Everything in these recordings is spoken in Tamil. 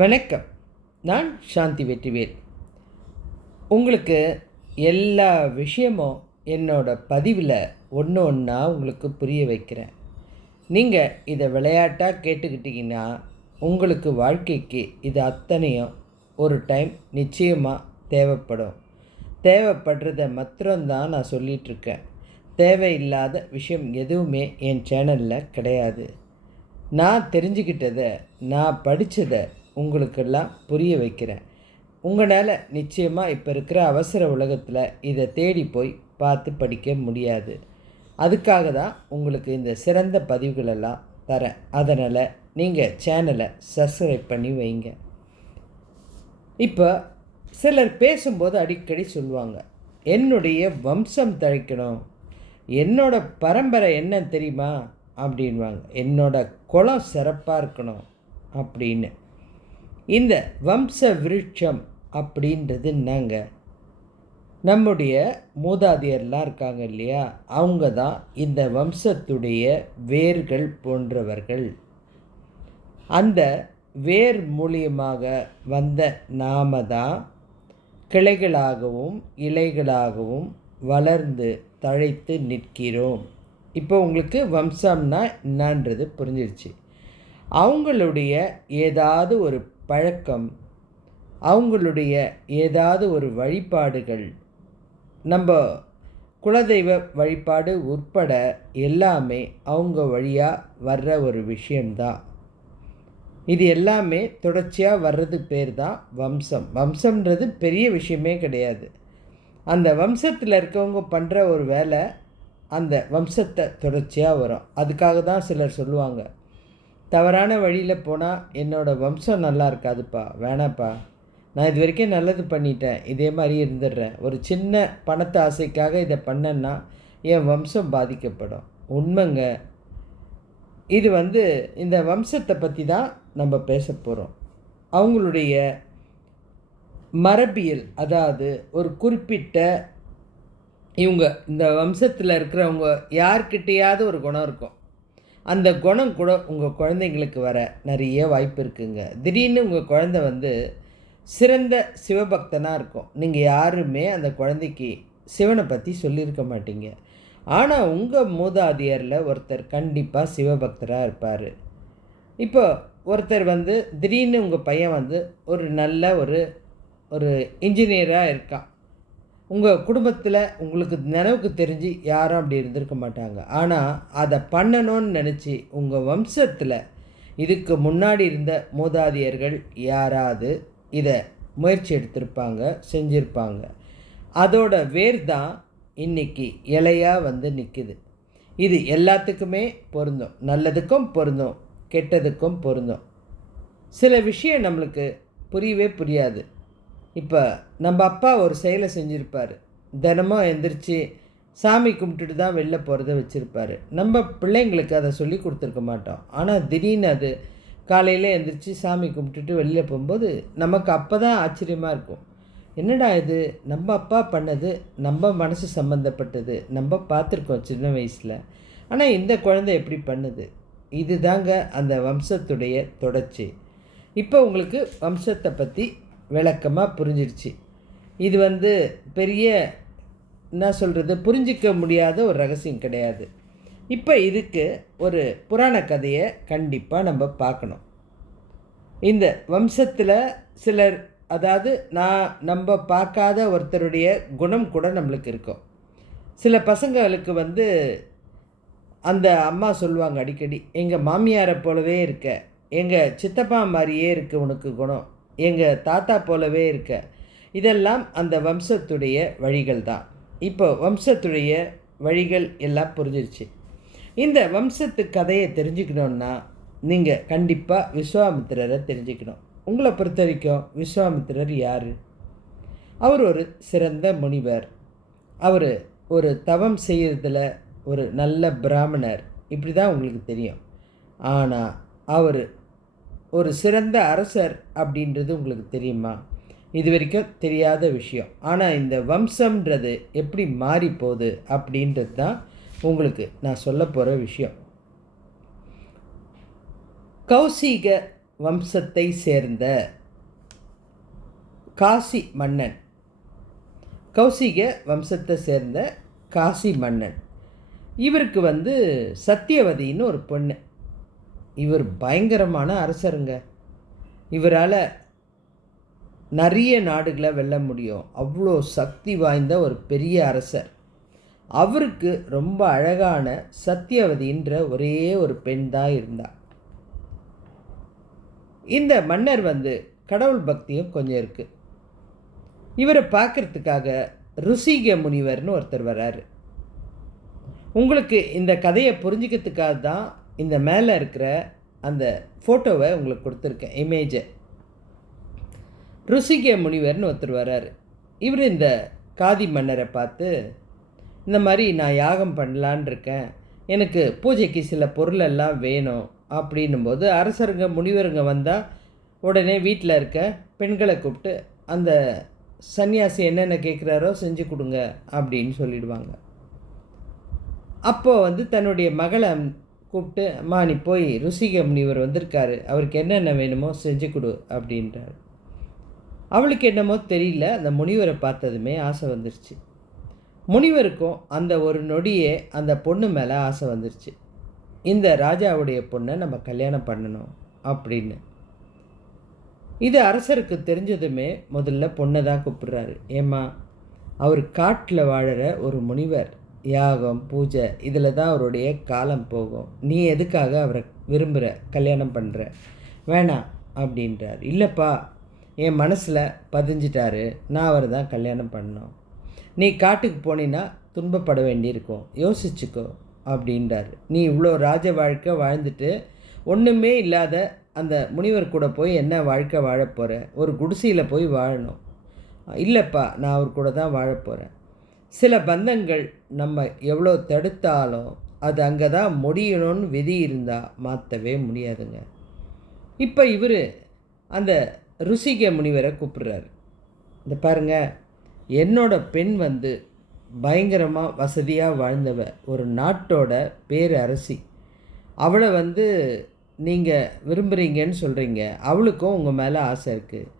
வணக்கம். நான் சாந்தி வெற்றிவேல். உங்களுக்கு எல்லா விஷயமும் என்னோட பதிவில் ஒன்று ஒன்றா உங்களுக்கு புரிய வைக்கிறேன். நீங்கள் இதை விளையாட்டாக கேட்டுக்கிட்டிங்கன்னா உங்களுக்கு வாழ்க்கைக்கு இது அத்தனையும் ஒரு டைம் நிச்சயமாக தேவைப்படும். தேவைப்படுறத மாத்திரம்தான் நான் சொல்லிகிட்ருக்கேன். தேவையில்லாத விஷயம் எதுவுமே என் சேனலில் கிடையாது. நான் தெரிஞ்சுக்கிட்டதை, நான் படித்ததை உங்களுக்கெல்லாம் புரிய வைக்கிறேன். உங்களால் நிச்சயமாக இப்போ இருக்கிற அவசர உலகத்தில் இதை தேடி போய் பார்த்து படிக்க முடியாது. அதுக்காக தான் உங்களுக்கு இந்த சிறந்த பதிவுகளெல்லாம் தரேன். அதனால் நீங்கள் சேனலை சப்ஸ்கிரைப் பண்ணி வைங்க. இப்போ சிலர் பேசும்போது அடிக்கடி சொல்லுவாங்க, என்னுடைய வம்சம் தழைக்கணும், என்னோட பரம்பரை என்ன தெரியுமா அப்படின்வாங்க, என்னோட குலம் சிறப்பாக இருக்கணும் அப்படின்னு. இந்த வம்ச விருட்சம் அப்படின்றது என்னங்க? நம்முடைய மூதாதையர்லாம் இருக்காங்க இல்லையா, அவங்க தான் இந்த வம்சத்துடைய வேர்கள் போன்றவர்கள். அந்த வேர் மூலியமாக வந்த நாம தான் கிளைகளாகவும் இலைகளாகவும் வளர்ந்து தழைத்து நிற்கிறோம். இப்போ உங்களுக்கு வம்சம்னா என்னன்றது புரிஞ்சிருச்சு. அவங்களுடைய ஏதாவது ஒரு பழக்கம், அவங்களுடைய ஏதாவது ஒரு வழிபாடுகள், நம்ம குலதெய்வ வழிபாடு உட்பட எல்லாமே அவங்க வழியாக வர்ற ஒரு விஷயம்தான். இது எல்லாமே தொடர்ச்சியாக வர்றது பேர் தான் வம்சம். வம்சம்ன்றது பெரிய விஷயமே கிடையாது. அந்த வம்சத்தில் இருக்கவங்க பண்ணுற ஒரு வேலை அந்த வம்சத்தை தொடர்ச்சியாக வரும். அதுக்காக தான் சிலர் சொல்லுவாங்க, தவறான வழியில் போனால் என்னோடய வம்சம் நல்லா இருக்காதுப்பா, வேணாப்பா, நான் இது வரைக்கும் நல்லது பண்ணிட்டேன், இதே மாதிரி இருந்துடுறேன், ஒரு சின்ன பணத்தை ஆசைக்காக இதை பண்ணேன்னா என் வம்சம் பாதிக்கப்படும். உண்மைங்க. இது இந்த வம்சத்தை பற்றி தான் நம்ம பேச போகிறோம். அவங்களுடைய மரபியல், அதாவது ஒரு குறிப்பிட்ட இவங்க இந்த வம்சத்தில் இருக்கிறவங்க யார்கிட்டையாவது ஒரு குணம் இருக்கும். அந்த குணம் கூட உங்கள் குழந்தைங்களுக்கு வர நிறைய வாய்ப்பு இருக்குங்க. திடீர்னு உங்கள் குழந்தை சிறந்த சிவபக்தனாக இருக்கும். நீங்கள் யாருமே அந்த குழந்தைக்கு சிவனை பற்றி சொல்லியிருக்க மாட்டீங்க. ஆனால் உங்கள் மூதாதையரில் ஒருத்தர் கண்டிப்பாக சிவபக்தராக இருப்பார். இப்போ ஒருத்தர் திடீர்னு உங்கள் பையன் ஒரு நல்ல ஒரு இன்ஜினியராக இருக்கான். உங்கள் குடும்பத்தில் உங்களுக்கு நினைவுக்கு தெரிஞ்சு யாரும் அப்படி இருந்திருக்க மாட்டாங்க. ஆனால் அதை பண்ணணும்னு நினச்சி உங்கள் வம்சத்தில் இதுக்கு முன்னாடி இருந்த மூதாதையர்கள் யாராவது இதை முயற்சி எடுத்திருப்பாங்க, செஞ்சுருப்பாங்க. அதோட வேர் தான் இன்றைக்கி இலையாக நிற்குது. இது எல்லாத்துக்குமே பொருந்தும், நல்லதுக்கும் பொருந்தும், கெட்டதுக்கும் பொருந்தும். சில விஷயம் நம்மளுக்கு புரியவே புரியாது. இப்போ நம்ம அப்பா ஒரு செயலை செஞ்சுருப்பார், தினமும் எந்திரிச்சு சாமி கும்பிட்டுட்டு தான் வெளில போகிறத வச்சுருப்பார். நம்ம பிள்ளைங்களுக்கு அதை சொல்லி கொடுத்துருக்க மாட்டோம். ஆனால் திடீர்னு அது காலையில் எந்திரிச்சு சாமி கும்பிட்டுட்டு வெளியில் போகும்போது நமக்கு அப்போ தான் ஆச்சரியமாக இருக்கும், என்னடா இது நம்ம அப்பா பண்ணது, நம்ம மனசு சம்மந்தப்பட்டது, நம்ம பார்த்துருக்கோம் சின்ன வயசில், ஆனால் இந்த குழந்தை எப்படி பண்ணுது? இது தாங்க அந்த வம்சத்துடைய தொடர்ச்சி. இப்போ உங்களுக்கு வம்சத்தை பற்றி விளக்கமாக புரிஞ்சிருச்சு. இது பெரிய என்ன சொல்கிறது, புரிஞ்சிக்க முடியாத ஒரு ரகசியம் கிடையாது. இப்போ இதுக்கு ஒரு புராண கதையை கண்டிப்பாக நம்ம பார்க்கணும். இந்த வம்சத்தில் சிலர், அதாவது நம்ம பார்க்காத ஒருத்தருடைய குணம் கூட நம்மளுக்கு இருக்கும். சில பசங்களுக்கு அந்த அம்மா சொல்லுவாங்க அடிக்கடி, எங்கள் மாமியாரை போலவே இருக்க, எங்கள் சித்தப்பா மாதிரியே இருக்குது உனக்கு குணம், எங்கள் தாத்தா போலவே இருக்க. இதெல்லாம் அந்த வம்சத்துடைய வழிகள் தான். இப்போ வம்சத்துடைய வழிகள் எல்லாம் புரிஞ்சிருச்சு. இந்த வம்சத்து கதையை தெரிஞ்சுக்கணுன்னா நீங்கள் கண்டிப்பாக விஸ்வாமித்திரரை தெரிஞ்சுக்கணும். உங்களை பொறுத்த வரைக்கும் விஸ்வாமித்திரர் யார்? அவர் ஒரு சிறந்த முனிவர். அவர் ஒரு தவம் செய்கிறதுல ஒரு நல்ல பிராமணர், இப்படி தான் உங்களுக்கு தெரியும். ஆனால் அவர் ஒரு சிறந்த அரசர் அப்படின்றது உங்களுக்கு தெரியுமா? இது வரைக்கும் தெரியாத விஷயம். ஆனால் இந்த வம்சம்ன்றது எப்படி மாறி போகுது அப்படின்றது தான் உங்களுக்கு நான் சொல்ல போகிற விஷயம். கௌசிக வம்சத்தை சேர்ந்த காசி மன்னன், கௌசிக வம்சத்தை சேர்ந்த காசி மன்னன். இவருக்கு வந்து சத்தியவதின்னு ஒரு பொண்ணு. இவர் பயங்கரமான அரசருங்க. இவரால் நிறைய நாடுகளை வெல்ல முடியும். அவ்வளோ சக்தி வாய்ந்த ஒரு பெரிய அரசர். அவருக்கு ரொம்ப அழகான சத்தியவதின்ற ஒரே ஒரு பெண் தான் இருந்தார். இந்த மன்னர் வந்து கடவுள் பக்தியும் கொஞ்சம் இருக்குது. இவரை பார்க்குறதுக்காக ருசிக முனிவர்னு ஒருத்தர் வர்றாரு. உங்களுக்கு இந்த கதையை புரிஞ்சிக்கிறதுக்காக தான் இந்த மேலே இருக்கிற அந்த ஃபோட்டோவை உங்களுக்கு கொடுத்துருக்கேன், இமேஜை. ருசிக முனிவர்னு ஒருத்தர் வர்றாரு. இவர் இந்த காதி மன்னரை பார்த்து, இந்த மாதிரி நான் யாகம் பண்ணலான் இருக்கேன், எனக்கு பூஜைக்கு சில பொருளெல்லாம் வேணும் அப்படின்னும்போது, அரசருங்க முனிவருங்க வந்தால் உடனே வீட்டில் இருக்க பெண்களை கூப்பிட்டு அந்த சன்னியாசி என்னென்ன கேட்குறாரோ செஞ்சு கொடுங்க அப்படின்னு சொல்லிடுவாங்க. அப்போது வந்து தன்னுடைய மகளை கூப்பிட்டு, அம்மா நீ போய் ருசிக முனிவர் வந்திருக்காரு, அவருக்கு என்னென்ன வேணுமோ செஞ்சு கொடு அப்படின்றார். அவளுக்கு என்னமோ தெரியல, அந்த முனிவரை பார்த்ததுமே ஆசை வந்துருச்சு. முனிவருக்கும் அந்த ஒரு நொடியே அந்த பொண்ணு மேலே ஆசை வந்துருச்சு. இந்த ராஜாவுடைய பொண்ணை நம்ம கல்யாணம் பண்ணணும் அப்படின்னு. இது அரசருக்கு தெரிஞ்சதுமே முதல்ல பொண்ணை தான் கூப்பிடுறாரு. ஏம்மா, அவர் காட்டில் வாழற ஒரு முனிவர், யாகம் பூஜை இதில் தான் அவருடைய காலம் போகும், நீ எதுக்காக அவரை விரும்புகிற, கல்யாணம் பண்ணுற? வேணாம் அப்படின்றார். இல்லைப்பா, என் மனசில் பதிஞ்சிட்டாரு, நான் அவரை தான் கல்யாணம் பண்ணணும், நீ காட்டுக்கு போனீன்னா துன்பப்பட வேண்டியிருக்கும், யோசிச்சுக்கோ அப்படின்றார். நீ இவ்வளோ ராஜ வாழ்க்கை வாழ்ந்துட்டு ஒன்றுமே இல்லாத அந்த முனிவர் கூட போய் என்ன வாழ்க்கை வாழப்போகிற? ஒரு குடிசையில் போய் வாழணும். இல்லைப்பா, நான் அவர் கூட தான் வாழப்போகிறேன். சில பந்தங்கள் நம்ம எவ்வளோ தடுத்தாலும் அது அங்கே தான் முடியணும்னு விதி இருந்தால் மாற்றவே முடியாதுங்க. இப்போ இவர் அந்த ருசிக முனிவரை கூப்பிடுறாரு. இந்த பாருங்க, என்னோட பெண் வந்து பயங்கரமாக வசதியாக வாழ்ந்தவ, ஒரு நாட்டோட பேரரசி. அவளை வந்து நீங்கள் விரும்புகிறீங்கன்னு சொல்கிறீங்க, அவளுக்கும் உங்கள் மேலே ஆசை இருக்குது.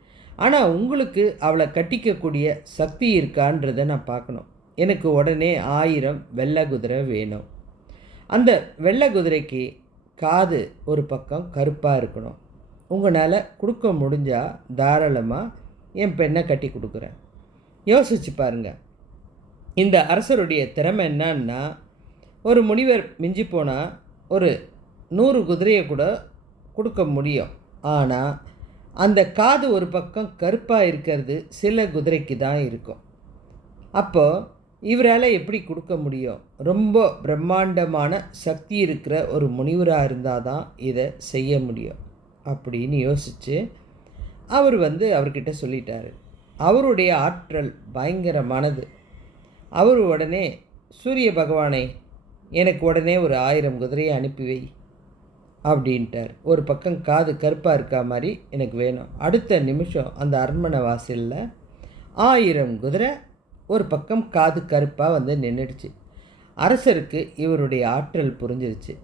ஆனால் உங்களுக்கு அவளை கட்டிக்கக்கூடிய சக்தி இருக்கான்றதை நான் பார்க்கணும். எனக்கு உடனே 1000 வெள்ளை குதிரை வேணும். அந்த வெள்ளை குதிரைக்கு காது ஒரு பக்கம் கருப்பாக இருக்கணும். உங்களால் கொடுக்க முடிஞ்சால் தாராளமாக என் பெண்ணை கட்டி கொடுக்குறேன். யோசிச்சு பாருங்கள், இந்த அரசருடைய திறமை என்னன்னா, ஒரு முனிவர் மிஞ்சி போனால் ஒரு 100 குதிரையை கூட கொடுக்க முடியும். ஆனால் அந்த காது ஒரு பக்கம் கருப்பாக இருக்கிறது சில குதிரைக்கு தான் இருக்கும். அப்போது இவரால் எப்படி கொடுக்க முடியும்? ரொம்ப பிரம்மாண்டமான சக்தி இருக்கிற ஒரு முனிவராக இருந்தால் தான் இதை செய்ய முடியும் அப்படின்னு யோசித்து அவர் வந்து அவர்கிட்ட சொல்லிட்டார். அவருடைய ஆற்றல் பயங்கரமானது. அவர் உடனே, சூரிய பகவானை, எனக்கு உடனே ஒரு 1000 குதிரையை அனுப்பி வை அப்படின்ட்டார். ஒரு பக்கம் காது கருப்பாக இருக்கா மாதிரி எனக்கு வேணும். அடுத்த நிமிஷம் அந்த அரண்மனை வாசலில் 1000 குதிரை ஒரு பக்கம் காது கருப்பாக வந்து நின்றுடுச்சு. அரசருக்கு இவருடைய ஆற்றல் புரிஞ்சிருச்சு.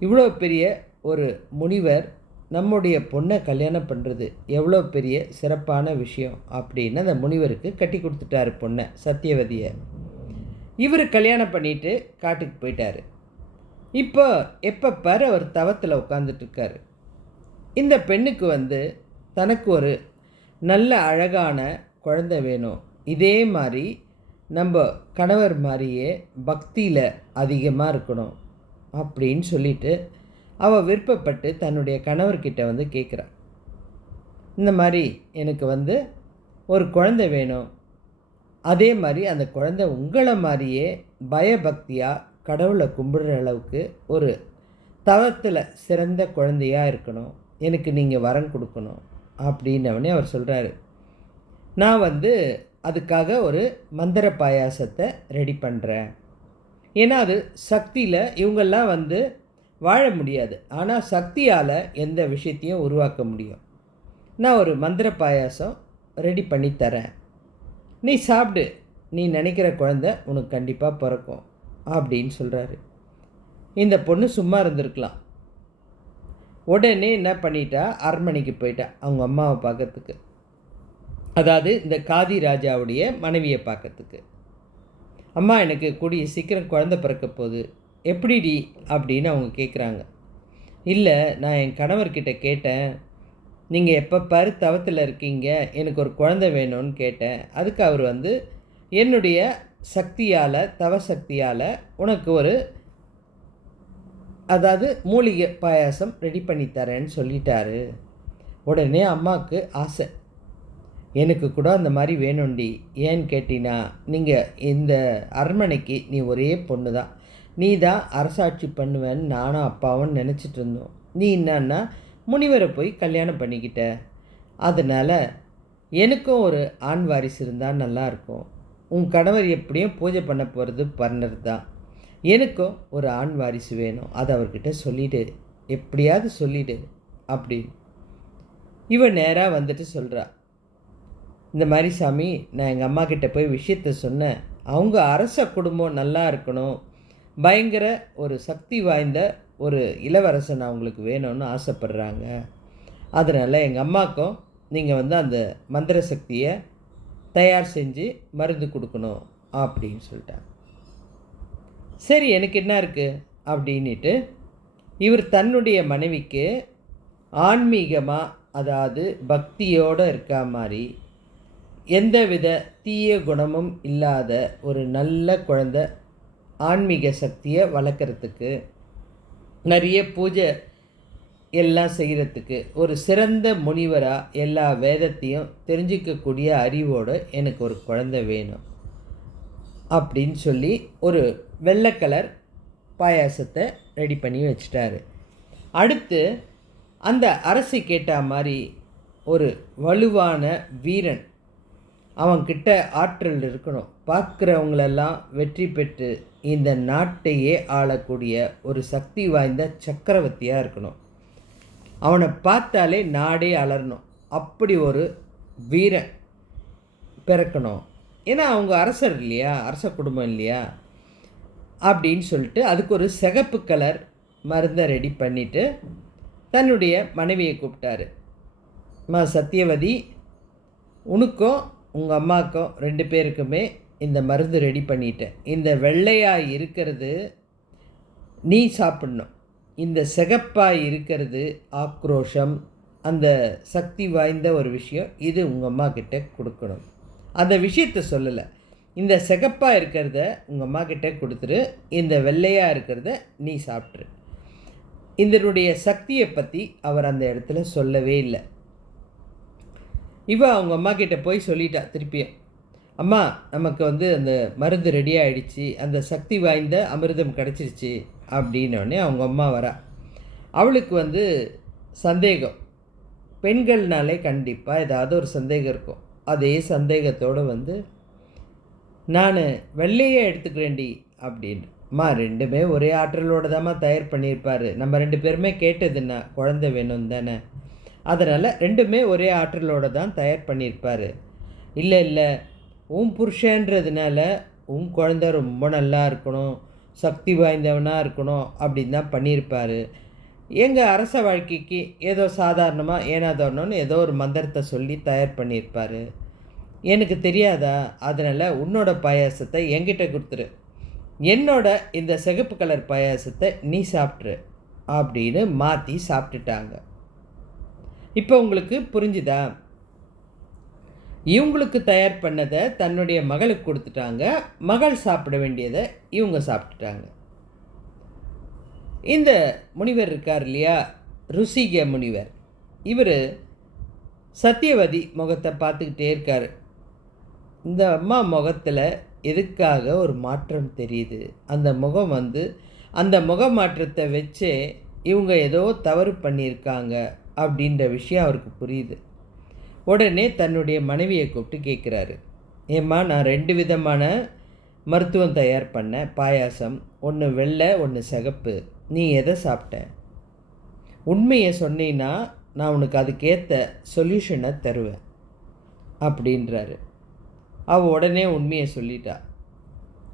இவ்வளோ பெரிய ஒரு முனிவர் நம்முடைய பொண்ணை கல்யாணம் பண்ணுறது எவ்வளோ பெரிய சிறப்பான விஷயம் அப்படின்னு அந்த முனிவருக்கு கட்டி கொடுத்துட்டாரு பொண்ணை, சத்தியவதியை. இவர் கல்யாணம் பண்ணிட்டு காட்டுக்கு போயிட்டார். இப்போ எப்போ பாரு அவர் தவத்தில் உட்காந்துட்ருக்காரு. இந்த பெண்ணுக்கு வந்து தனக்கு ஒரு நல்ல அழகான குழந்தை வேணும், இதே மாதிரி நம்ம கணவர் மாதிரியே பக்தியில் அதிகமாக இருக்கணும் அப்படின்னு சொல்லிட்டு அவள் விருப்பப்பட்டு தன்னுடைய கணவர்கிட்ட வந்து கேட்குறான். இந்த மாதிரி எனக்கு வந்து ஒரு குழந்தை வேணும், அதே மாதிரி அந்த குழந்தை உங்களை மாதிரியே பயபக்தியாக கடவுளை கும்பிடுற அளவுக்கு ஒரு தவத்தில் சிறந்த குழந்தையாக இருக்கணும், எனக்கு நீங்கள் வரம் கொடுக்கணும் அப்படின்னவனே அவர் சொல்கிறாரு. நான் வந்து அதுக்காக ஒரு மந்திர பாயாசத்தை ரெடி பண்ணுறேன். ஏன்னா அது சக்தியில் இவங்கெல்லாம் வந்து வாழ முடியாது, ஆனால் சக்தியால் எந்த விஷயத்தையும் உருவாக்க முடியும். நான் ஒரு மந்திர பாயாசம் ரெடி பண்ணி தரேன், நீ சாப்பிடு, நீ நினைக்கிற குழந்தை உனக்கு கண்டிப்பாக பிறக்கும் அப்படின்னு சொல்கிறாரு. இந்த பொண்ணு சும்மா இருந்திருக்கலாம். உடனே என்ன பண்ணிட்டா, அரண்மனைக்கு போயிட்டா அவங்க அம்மாவை பார்க்கறதுக்கு. அதாவது இந்த காதி ராஜாவுடைய மனைவியை பார்க்கறதுக்கு. அம்மா, எனக்கு கூடிய சீக்கிரம் குழந்தை பிறக்க போகுது, எப்படிடி அப்படின்னு அவங்க கேட்குறாங்க. இல்லை, நான் என் கணவர்கிட்ட கேட்டேன், நீங்கள் எப்போ பாரு தவத்தில் இருக்கீங்க, எனக்கு ஒரு குழந்தை வேணும்னு கேட்டேன். அதுக்கு அவர் வந்து என்னுடைய சக்தியால், தவ சக்தியால் உனக்கு ஒரு அதாவது மூலிகை பாயாசம் ரெடி பண்ணி தரேன்னு சொல்லிட்டாரு. உடனே அம்மாவுக்கு ஆசை, எனக்கு கூட அந்த மாதிரி வேணும்டி. ஏன்னு கேட்டினா, நீங்கள் இந்த அரண்மனைக்கு நீ ஒரே பொண்ணு தான், நீ தான் அரசாட்சி பண்ணுவேன்னு நானும் அப்பாவும் நினச்சிட்டு இருந்தோம். நீ என்னன்னா முனிவரை போய் கல்யாணம் பண்ணிக்கிட்ட. அதனால் எனக்கும் ஒரு ஆண் வாரிசு இருந்தால் நல்லாயிருக்கும். உன் கணவர் எப்படியும் பூஜை பண்ண போகிறது பண்ணது தான், எனக்கும் ஒரு ஆண் வாரிசு வேணும், அதை அவர்கிட்ட சொல்லிவிடு, எப்படியாவது சொல்லிவிடு அப்படின்னு. இவன் நேராக வந்துட்டு சொல்கிறா, இந்த மாதிரி சாமி, நான் எங்கள் அம்மா கிட்டே போய் விஷயத்த சொன்னேன், அவங்க அரச குடும்பம் நல்லா இருக்கணும், பயங்கர ஒரு சக்தி வாய்ந்த ஒரு இளவரசன் அவங்களுக்கு வேணும்னு ஆசைப்படுறாங்க. அதனால் எங்கள் அம்மாவுக்கும் நீங்கள் வந்து அந்த மந்திர சக்தியை தயார் செஞ்சு மருந்து கொடுக்கணும் அப்படின்னு சொல்லிட்டாங்க. சரி, எனக்கு என்ன இருக்குது அப்படின்ட்டு இவர் தன்னுடைய மனைவிக்கு ஆன்மீகமாக, அதாவது பக்தியோடு இருக்கா மாதிரி, எந்தவித தீய குணமும் இல்லாத ஒரு நல்ல குழந்தை ஆன்மீக சக்தியை வளர்க்குறதுக்கு, நிறைய பூஜை எல்லாம் செய்கிறதுக்கு, ஒரு சிறந்த முனிவராக எல்லா வேதத்தையும் தெரிஞ்சிக்கக்கூடிய அறிவோடு எனக்கு ஒரு குழந்தை வேணும் அப்படின்னு சொல்லி ஒரு வெள்ளை கலர் பாயாசத்தை ரெடி பண்ணி வச்சிட்டாரு. அடுத்து அந்த அரசி கேட்ட மாதிரி ஒரு வலுவான வீரன், அவன்கிட்ட ஆற்றல் இருக்கணும், பார்க்குறவங்களெல்லாம் வெற்றி பெற்று இந்த நாட்டையே ஆளக்கூடிய ஒரு சக்தி வாய்ந்த சக்கரவர்த்தியாக இருக்கணும், அவனை பார்த்தாலே நாடே அலறணும், அப்படி ஒரு வீரன் பிறக்கணும். ஏன்னா அவங்க அரசர் இல்லையா, அரச குடும்பம் இல்லையா அப்படின்னு சொல்லிட்டு அதுக்கு ஒரு சிகப்பு கலர் மருந்தை ரெடி பண்ணிவிட்டு தன்னுடைய மனைவியை கூப்பிட்டாரு. சத்தியவதி, உனக்கும் உங்கள் அம்மாவுக்கும் 2 பேருக்குமே இந்த மருந்து ரெடி பண்ணிட்டேன். இந்த வெள்ளையாக இருக்கிறது நீ சாப்பிடணும், இந்த சிகப்பாக இருக்கிறது ஆக்ரோஷம், அந்த சக்தி வாய்ந்த ஒரு விஷயம், இது உங்கள் அம்மா கிட்டே கொடுக்கணும். அந்த விஷயத்தை சொல்லலை, இந்த சிகப்பாக இருக்கிறத உங்கள் அம்மா கிட்டே கொடுத்துரு, இந்த வெள்ளையாக இருக்கிறத நீ சாப்பிட்ரு. இதனுடைய சக்தியை பற்றி அவர் அந்த இடத்துல சொல்லவே இல்லை. அவங்க அம்மா கிட்டே போய் சொல்லிட்டா திருப்பியும், அம்மா, நமக்கு வந்து அந்த மருந்து ரெடி ஆகிடுச்சு, அந்த சக்தி வாய்ந்த அமிர்தம் கிடச்சிருச்சு அப்படின்னோடனே அவங்க அம்மா வரா. அவளுக்கு வந்து சந்தேகம், பெண்கள்னாலே கண்டிப்பாக ஏதாவது ஒரு சந்தேகம் இருக்கும். அதே சந்தேகத்தோடு வந்து, நான் வெள்ளையே எடுத்துக்கிறேன்டி அப்படின்னு. அம்மா, 2மே ஒரே ஆற்றலோடு தாம்மா தயார் பண்ணியிருப்பார், நம்ம 2 பேருமே கேட்டதுன்னா குழந்தை வேணும் தானே, அதனால் 2மே ஒரே ஆற்றலோடு தான் தயார் பண்ணியிருப்பார். இல்லை இல்லை, உன் புருஷன்றதுனால உன் குழந்தை ரொம்ப நல்லா இருக்கணும், சக்தி வாய்ந்தவனாக இருக்கணும் அப்படின்னு தான் பண்ணியிருப்பார். எங்கள் அரச வாழ்க்கைக்கு ஏதோ சாதாரணமாக ஏனாதோன்னு ஏதோ ஒரு மந்திரத்தை சொல்லி தயார் பண்ணியிருப்பார், எனக்கு தெரியாதா, அதனால் உன்னோட பாயாசத்தை என்கிட்ட கொடுத்துரு, என்னோட இந்த சிகப்பு கலர் பாயாசத்தை நீ சாப்பிட்ரு அப்படின்னு மாற்றி சாப்பிட்டுட்டாங்க. இப்போ உங்களுக்கு புரிஞ்சுதா? இவங்களுக்கு தயார் பண்ணதை தன்னுடைய மகளுக்கு கொடுத்துட்டாங்க, மகள் சாப்பிட வேண்டியதை இவங்க சாப்பிட்டுட்டாங்க. இந்த முனிவர் இருக்கார் இல்லையா, ருசிக முனிவர், இவர் சத்தியவதி முகத்தை பார்த்துக்கிட்டே இருக்கார். இந்த அம்மா முகத்தில் எதுக்காக ஒரு மாற்றம் தெரியுது, அந்த முகம் வந்து அந்த முக மாற்றத்தை வச்சே இவங்க ஏதோ தவறு பண்ணியிருக்காங்க அப்படின்ற விஷயம் அவருக்கு புரியுது. உடனே தன்னுடைய மனைவியை கூப்பிட்டு கேட்குறாரு, ஏம்மா, நான் 2 விதமான மருத்துவம் தயார் பண்ணேன், பாயாசம், ஒன்று வெள்ளை ஒன்று சிகப்பு, நீ எதை சாப்பிட்ட? உண்மையை சொன்னீன்னா நான் உனக்கு அதுக்கேற்ற சொல்யூஷனை தருவேன் அப்படின்றாரு. அவள் உடனே உண்மையை சொல்லிட்டா.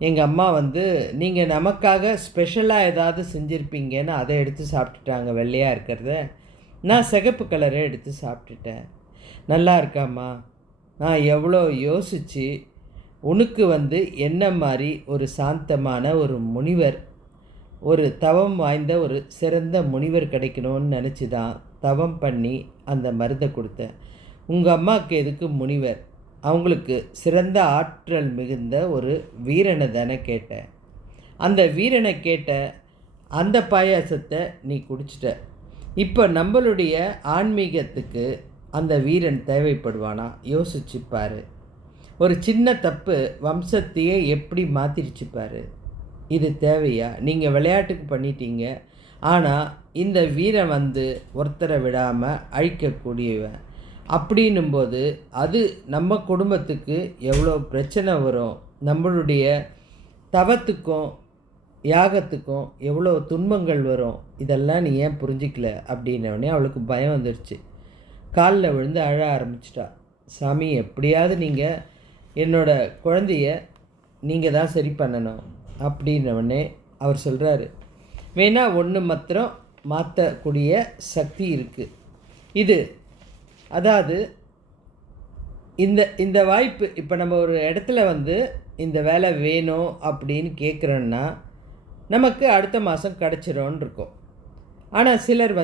எங்கள் அம்மா வந்து நீங்கள் நமக்காக ஸ்பெஷலாக ஏதாவது செஞ்சுருப்பீங்கன்னு அதை எடுத்து சாப்பிட்டுட்டாங்க வெள்ளையாக இருக்கிறத, நான் சிகப்பு கலரை எடுத்து சாப்பிட்டுட்டேன். நல்லா இருக்காம்மா, நான் எவ்வளோ யோசித்து உனக்கு என்ன மாதிரி ஒரு சாந்தமான ஒரு முனிவர், ஒரு தவம் வாய்ந்த ஒரு சிறந்த முனிவர் கிடைக்கணும்னு நினச்சி தான் தவம் பண்ணி அந்த மருந்தை கொடுத்தேன். உங்கள் அம்மாவுக்கு எதுக்கு முனிவர்? அவங்களுக்கு சிறந்த ஆற்றல் மிகுந்த ஒரு வீரனை தானே கேட்டேன். அந்த வீரனை கேட்ட அந்த பாயாசத்தை நீ குடிச்சிட்ட. இப்போ நம்மளுடைய ஆன்மீகத்துக்கு அந்த வீரன் தேவைப்படுவானா? யோசிச்சுப்பார். ஒரு சின்ன தப்பு வம்சத்தையே எப்படி மாற்றிடுச்சுப்பார். இது தேவையா? நீங்கள் விளையாட்டுக்கு பண்ணிட்டீங்க. ஆனால் இந்த வீரன் ஒருத்தரை விடாமல் அழிக்கக்கூடியவன். அப்படின்னும்போது அது நம்ம குடும்பத்துக்கு எவ்வளோ பிரச்சனை வரும், நம்மளுடைய தவத்துக்கும் யாகத்துக்கும் எவ்வளோ துன்பங்கள் வரும், இதெல்லாம் நீ ஏன் புரிஞ்சிக்கல அப்படின்னோடனே அவளுக்கு பயம் வந்துடுச்சு. காலில் விழுந்து அழ ஆரம்பிச்சிட்டா. சாமி, எப்படியாவது நீங்கள் என்னோடய குழந்தைய நீங்கள் தான் சரி பண்ணணும் அப்படின்னோடனே அவர் சொல்கிறாரு, வேணா ஒன்று மாத்திரம் மாற்றக்கூடிய சக்தி இருக்குது. இது அதாவது இந்த வாய்ப்பு இப்போ நம்ம ஒரு இடத்துல இந்த வேலை வேணும் அப்படின்னு கேட்குறோன்னா நமக்கு அடுத்த மாதம் கிடச்சிரோன்னு இருக்கும். ஆனால் சிலர்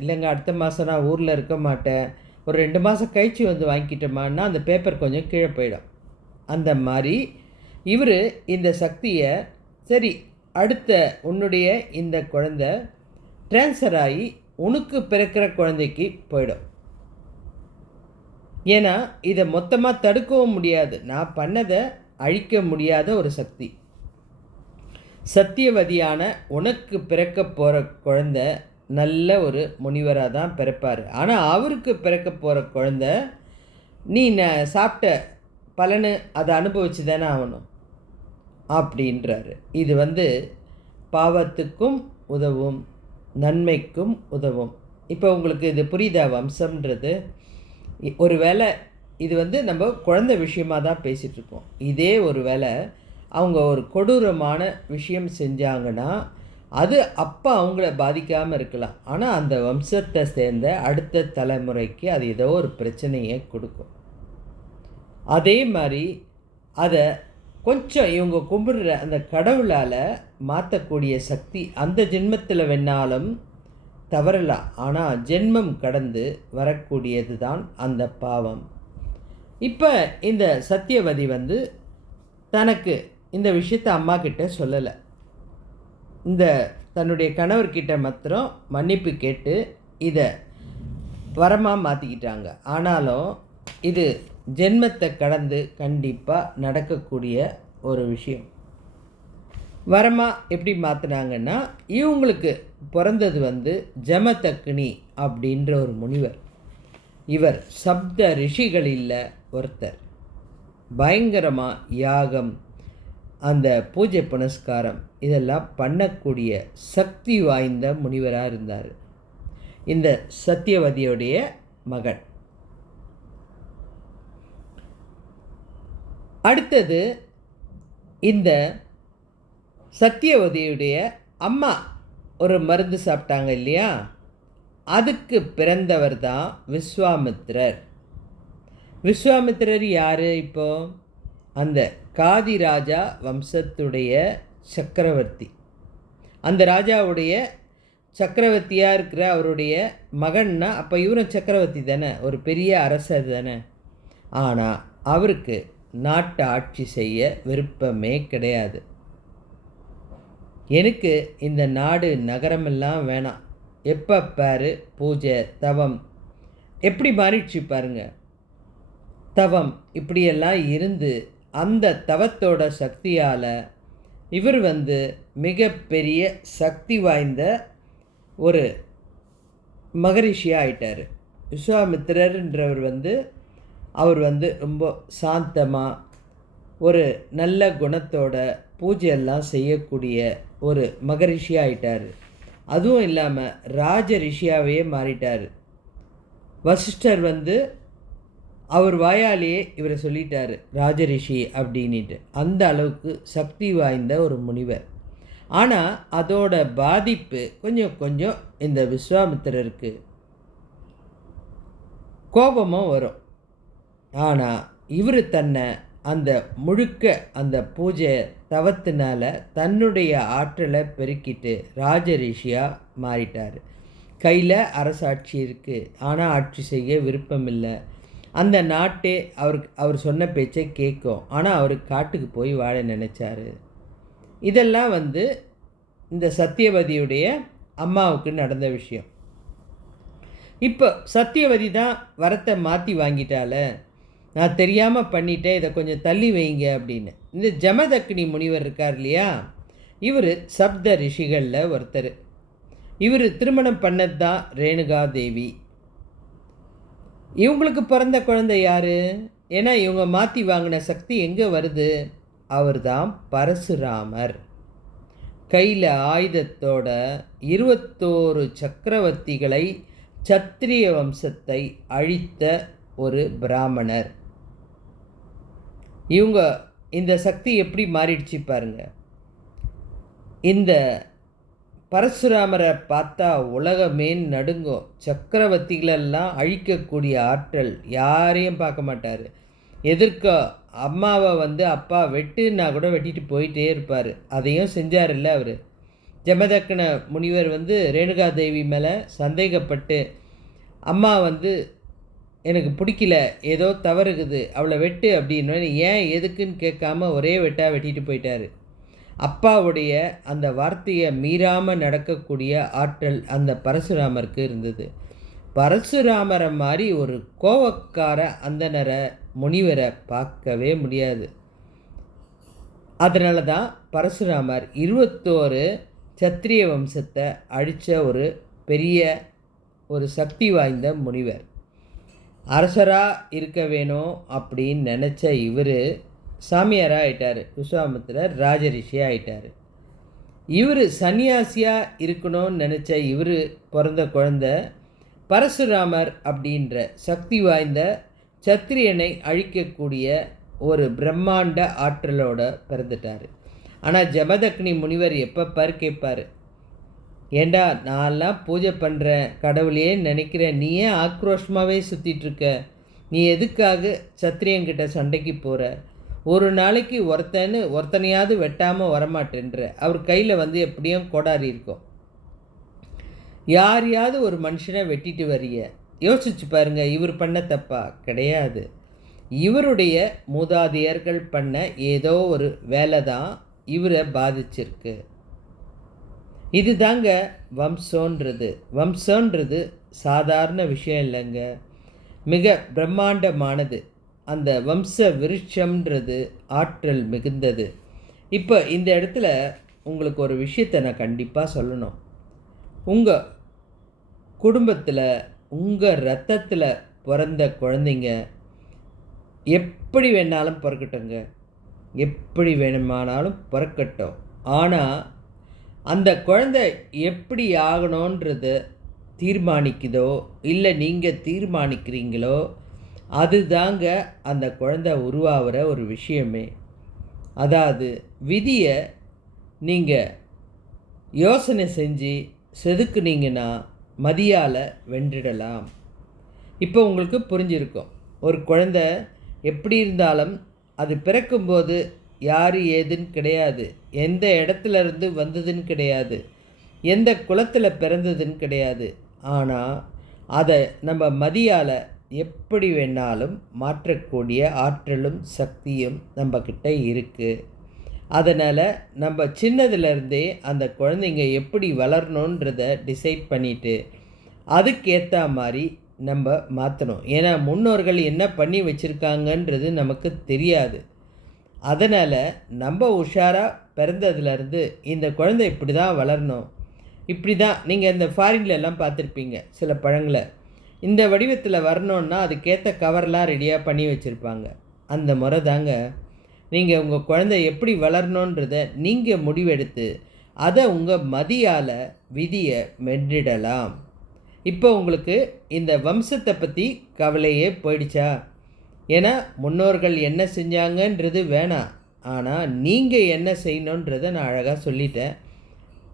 இல்லைங்க, அடுத்த மாதம் நான் ஊரில் இருக்க மாட்டேன், ஒரு 2 மாதம் கழிச்சு வாங்கிக்கிட்டோமான்னா அந்த பேப்பர் கொஞ்சம் கீழே போயிடும். அந்த மாதிரி இவர் இந்த சக்தியை சரி அடுத்த உன்னுடைய இந்த குழந்தை ட்ரான்ஸ்ஃபர் ஆகி உனக்கு பிறக்கிற குழந்தைக்கு போயிடும். ஏன்னா இதை மொத்தமாக தடுக்கவும் முடியாது, நான் பண்ணதை அழிக்க முடியாத ஒரு சக்தி. சத்தியவதியான உனக்கு பிறக்க போகிற குழந்தை நல்ல ஒரு முனிவராக தான் பிறப்பார். ஆனால் அவருக்கு பிறக்க போகிற குழந்தை நீ சாப்பிட்ட பலனு அதை அனுபவிச்சு தானே ஆகணும் அப்படின்றாரு. இது பாவத்துக்கும் உதவும், நன்மைக்கும் உதவும். இப்போ உங்களுக்கு இது புரியுதா? வம்சம்ன்றது ஒரு வேளை இது நம்ம குழந்தை விஷயமாக தான் பேசிகிட்ருக்கோம். இதே ஒரு வேளை அவங்க ஒரு கொடூரமான விஷயம் செஞ்சாங்கன்னா அது அப்போ அவங்கள பாதிக்காமல் இருக்கலாம். ஆனால் அந்த வம்சத்தை சேர்ந்த அடுத்த தலைமுறைக்கு அது ஏதோ ஒரு பிரச்சனையை கொடுக்கும். அதே மாதிரி அதை கொஞ்சம் இவங்க கும்பிடுற அந்த கடவுளால் மாற்றக்கூடிய சக்தி அந்த ஜென்மத்தில் வேணாலும் தவறலாம். ஆனால் ஜென்மம் கடந்து வரக்கூடியது தான் அந்த பாவம். இப்போ இந்த சத்தியவதி தனக்கு இந்த விஷயத்தை அம்மா கிட்ட சொல்லலை. இந்த தன்னுடைய கணவர்கிட்ட மாத்திரம் மன்னிப்பு கேட்டு இதை வரமாக மாற்றிக்கிட்டாங்க. ஆனாலும் இது ஜென்மத்தை கடந்து கண்டிப்பாக நடக்கக்கூடிய ஒரு விஷயம். வரமாக எப்படி மாற்றினாங்கன்னா, இவங்களுக்கு பிறந்தது ஜமதக்னி அப்படின்ற ஒரு முனிவர். இவர் சப்த ரிஷிகளில் ஒருத்தர். பயங்கரமாக யாகம், அந்த பூஜை புனஸ்காரம் இதெல்லாம் பண்ணக்கூடிய சக்தி வாய்ந்த முனிவராக இருந்தார் இந்த சத்தியவதியுடைய மகன். அடுத்தது இந்த சத்தியவதியுடைய அம்மா ஒரு மருந்து சாப்பிட்டாங்க இல்லையா, அதுக்கு பிறந்தவர் தான் விஸ்வாமித்திரர். விஸ்வாமித்திரர் யார்? இப்போது அந்த காதி ராஜா வம்சத்துடைய சக்கரவர்த்தி. அந்த ராஜாவுடைய சக்கரவர்த்தியாக இருக்கிற அவருடைய மகன்னா அப்போ இவரும் சக்கரவர்த்தி தானே, ஒரு பெரிய அரசர் தானே. ஆனால் அவருக்கு நாட்டை ஆட்சி செய்ய விருப்பமே கிடையாது. எனக்கு இந்த நாடு நகரமெல்லாம் வேணாம், எப்போ பாரு பூஜை தவம் எப்படி மாறிடுச்சு பாருங்க. தவம் இப்படியெல்லாம் இருந்து அந்த தவத்தோட சக்தியால் இவர் மிகப்பெரிய சக்தி வாய்ந்த ஒரு மகரிஷியாக ஆயிட்டார். விஸ்வாமித்திரர்ன்றவர் அவர் ரொம்ப சாந்தமாக ஒரு நல்ல குணத்தோட பூஜையெல்லாம் செய்யக்கூடிய ஒரு மகரிஷியாக ஆயிட்டார். அதுவும் இல்லாமல் ராஜ ரிஷியாகவே மாறிட்டார். வசிஷ்டர் அவர் வாயாலேயே இவரை சொல்லிட்டார் ராஜரிஷி அப்படின்ட்டு. அந்த அளவுக்கு சக்தி வாய்ந்த ஒரு முனிவர். ஆனால் அதோட பாதிப்பு கொஞ்சம் கொஞ்சம் இந்த விஸ்வாமித்திரருக்கு கோபமும் வரும். ஆனால் இவர் தன்னை அந்த முழுக்க அந்த பூஜை தவத்தினால தன்னுடைய ஆற்றலை பெருக்கிட்டு ராஜ ரிஷியாக மாறிட்டார். கையில் அரசாட்சி இருக்குது, ஆனால் ஆட்சி செய்ய விருப்பம் இல்லை. அந்த நாட்டே அவர் சொன்ன பேச்சை கேட்கும், ஆனால் அவர் காட்டுக்கு போய் வாழ நினச்சார். இதெல்லாம் இந்த சத்தியவதியுடைய அம்மாவுக்கு நடந்த விஷயம். இப்போ சத்தியவதி தான் வரத்தை மாற்றி வாங்கிட்டால, நான் தெரியாமல் பண்ணிட்டேன், இதை கொஞ்சம் தள்ளி வைங்க அப்படின்னு. இந்த ஜமதக்னி முனிவர் இருக்கார் இல்லையா, இவர் சப்த ரிஷிகளில் ஒருத்தர். இவர் திருமணம் பண்ணது தான் ரேணுகா தேவி. இவங்களுக்கு பிறந்த குழந்தை யார்? ஏன்னா இவங்க மாற்றி வாங்கின சக்தி எங்கே வருது? அவர் தான் பரசுராமர். கையில் ஆயுதத்தோட 21 சக்கரவர்த்திகளை சத்திரிய வம்சத்தை அழித்த ஒரு பிராமணர். இவங்க இந்த சக்தி எப்படி மாறிடுச்சு பாருங்க. இந்த பரசுராமரை பார்த்தா உலகமே நடுங்கும். சக்கரவர்த்திகளெல்லாம் அழிக்கக்கூடிய ஆற்றல். யாரையும் பார்க்க மாட்டார். எதிர்க்க அம்மாவை அப்பா வெட்டுன்னா கூட வெட்டிட்டு போயிட்டே இருப்பார். அதையும் செஞ்சார்ல அவர். ஜமதக்ன முனிவர் ரேணுகா தேவி மேலே சந்தேகப்பட்டு, அம்மா எனக்கு பிடிக்கல, ஏதோ தவறுக்குது, அவளை வெட்டு அப்படின்னு ஏன் எதுக்குன்னு கேட்காம ஒரே வெட்டாக வெட்டிட்டு போயிட்டார். அப்பாவுடைய அந்த வார்த்தையை மீறாமல் நடக்கக்கூடிய ஆற்றல் அந்த பரசுராமருக்கு இருந்தது. பரசுராமரை மாதிரி ஒரு கோவக்கார அந்தனரை முனிவரை பார்க்கவே முடியாது. அதனால தான் பரசுராமர் 21 சத்திரிய வம்சத்தை அழித்த ஒரு பெரிய ஒரு சக்தி வாய்ந்த முனிவர். அரசராக இருக்க வேணும் அப்படின்னு நினச்ச இவர் சாமியாராக ஆயிட்டார். விஸ்வாமித்திரர் ராஜரிஷியாக ஆயிட்டார். இவர் சன்னியாசியாக இருக்கணும்னு நினச்ச இவர் பிறந்த குழந்தை பரசுராமர் அப்படின்ற சக்தி வாய்ந்த சத்திரியனை அழிக்கக்கூடிய ஒரு பிரம்மாண்ட ஆற்றலோட பிறந்துட்டார். ஆனால் ஜமதக்னி முனிவர் எப்போ கேட்பார், ஏண்டா நான்லாம் பூஜை பண்ணுறேன், கடவுளையே நினைக்கிறேன், நீ ஏன் ஆக்ரோஷமாகவே சுற்றிட்டுருக்க? நீ எதுக்காக சத்திரியங்கிட்ட சண்டைக்கு போகிற? ஒரு நாளைக்கு ஒருத்தனையாவது வெட்டாமல் வரமாட்டேன்ற. அவர் கையில் எப்படியும் கோடாரி இருக்கும். யாரையாவது ஒரு மனுஷனை வெட்டிட்டு வரிய யோசிச்சு பாருங்க. இவர் பண்ண தப்பா? கிடையாது. இவருடைய மூதாதையர்கள் பண்ண ஏதோ ஒரு வேலை தான் இவரை பாதிச்சிருக்கு. இது தாங்க வம்சன்றது சாதாரண விஷயம் இல்லைங்க, மிக பிரம்மாண்டமானது. அந்த வம்ச விருட்சம்ன்றது ஆற்றல் மிகுந்தது. இப்போ இந்த இடத்துல உங்களுக்கு ஒரு விஷயத்தை நான் கண்டிப்பாக சொல்லணும். உங்கள் குடும்பத்தில் உங்கள் ரத்தத்தில் பிறந்த குழந்தைங்க எப்படி வேணாலும் பிறக்கட்டுங்க, எப்படி வேணுமானாலும் பிறக்கட்டும். ஆனால் அந்த குழந்தை எப்படி ஆகணுன்றத தீர்மானிக்குதோ இல்லை நீங்கள் தீர்மானிக்கிறீங்களோ அதுதாங்க அந்த குழந்தை உருவாகிற ஒரு விஷயமே. அதாவது விதியை நீங்கள் யோசனை செஞ்சு செதுக்குனீங்கன்னா மதியால் வென்றிடலாம். இப்போ உங்களுக்கு புரிஞ்சிருக்கும். ஒரு குழந்தை எப்படி இருந்தாலும் அது பிறக்கும்போது யார் ஏதுன்னு கிடையாது, எந்த இடத்துல இருந்து வந்ததுன்னு கிடையாது, எந்த குலத்தில் பிறந்ததுன்னு கிடையாது. ஆனால் அதை நம்ம மதியால் எப்படி வேணாலும் மாற்றக்கூடிய ஆற்றலும் சக்தியும் நம்மக்கிட்ட இருக்குது. அதனால் நம்ம சின்னதுலேருந்தே அந்த குழந்தைங்க எப்படி வளரணுன்றதை டிசைட் பண்ணிவிட்டு அதுக்கேற்ற மாதிரி நம்ம மாற்றணும். ஏன்னா முன்னோர்கள் என்ன பண்ணி வச்சுருக்காங்கன்றது நமக்கு தெரியாது. அதனால் நம்ம உஷாராக பிறந்ததுலேருந்து இந்த குழந்தை இப்படி தான் வளரணும், இப்படி தான். நீங்கள் இந்த ஃபாரின்லலாம் பார்த்துருப்பீங்க, சில பழங்களை இந்த வடிவத்தில் வரணுன்னா அதுக்கேற்ற கவர்லாம் ரெடியாக பண்ணி வச்சுருப்பாங்க. அந்த முறை தாங்க நீங்கள் உங்கள் குழந்தை எப்படி வளரணுன்றதை நீங்கள் முடிவெடுத்து அதை உங்கள் மதியால் விதியை வென்றிடலாம். இப்போ உங்களுக்கு இந்த வம்சத்தை பற்றி கவலையே போயிடுச்சா? ஏன்னா முன்னோர்கள் என்ன செஞ்சாங்கன்றது வேணாம், ஆனால் நீங்கள் என்ன செய்யணுன்றதை நான் அழகாக சொல்லிட்டேன்.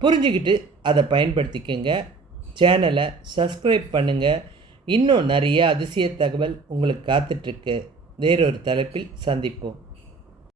புரிஞ்சுக்கிட்டு அதை பயன்படுத்திக்கங்க. சேனலை சப்ஸ்கிரைப் பண்ணுங்கள். இன்னும் நிறைய அதிசய தகவல் உங்களுக்கு காத்துட்ருக்கு. வேறொரு தலைப்பில் சந்திப்போம்.